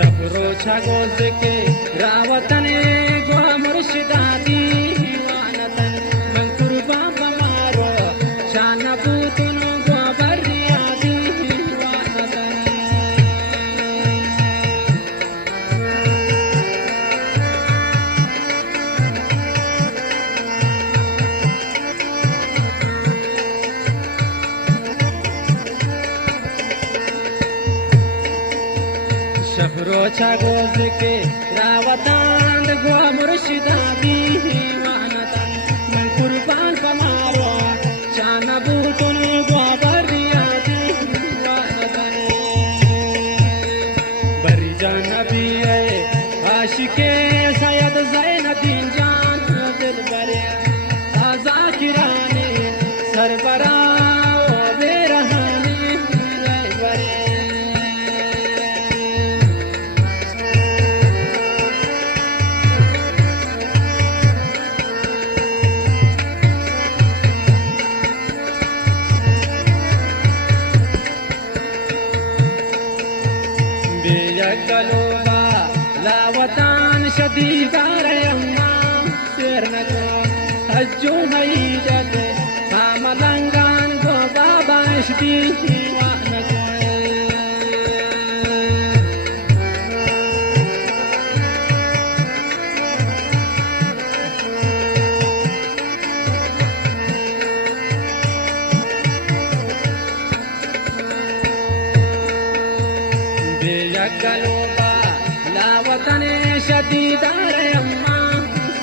शबरोचा goes के रावतने गो मुर्शिदादी वानतन मन कुर्बा बमारो शान पूतुन गो बरियादी वानतन शबरोचा गोज के रावतान गो मुर्शिदादी वानतन मन कुर्बान बमारो शान पूतुन गो बरियादी वानतन बरी जान भी है आशिके सैयद ज़ैनुद्दीन जान दिल बरे आजा किराने सरबरा बेरहानी बरे बेयकलोबा लावतान शदीदार यम्मा सेरनको हज्जो हईजत हामलंगान गो बाबा शदी वानको बेयकलोबा लावतने शदीदार यम्मा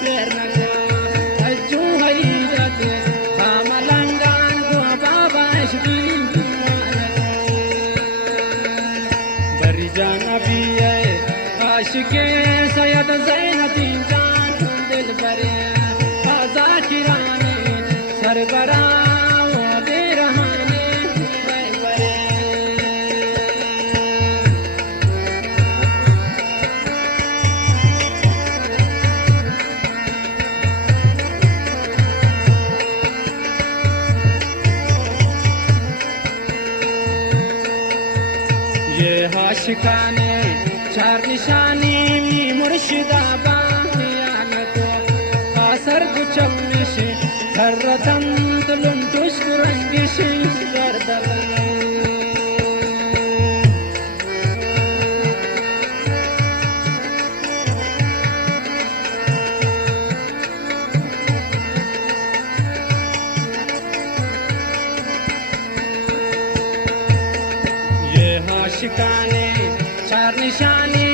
सेरनको हज्जो हईजत हामलंगान गो बाबा शदी बरी जाना भी है आशिके सैयद ज़ैनुद्दीन जान दिल बरे आजा किराने सरबरा बेरहाने बरे ये आशिकाने चार निशानी मी मुर्शिदाबा यानको आसर कुचम्मिश धर्रतंत लुंटुश कुरंगिश गर्दल ये आशिकाने चार निशानी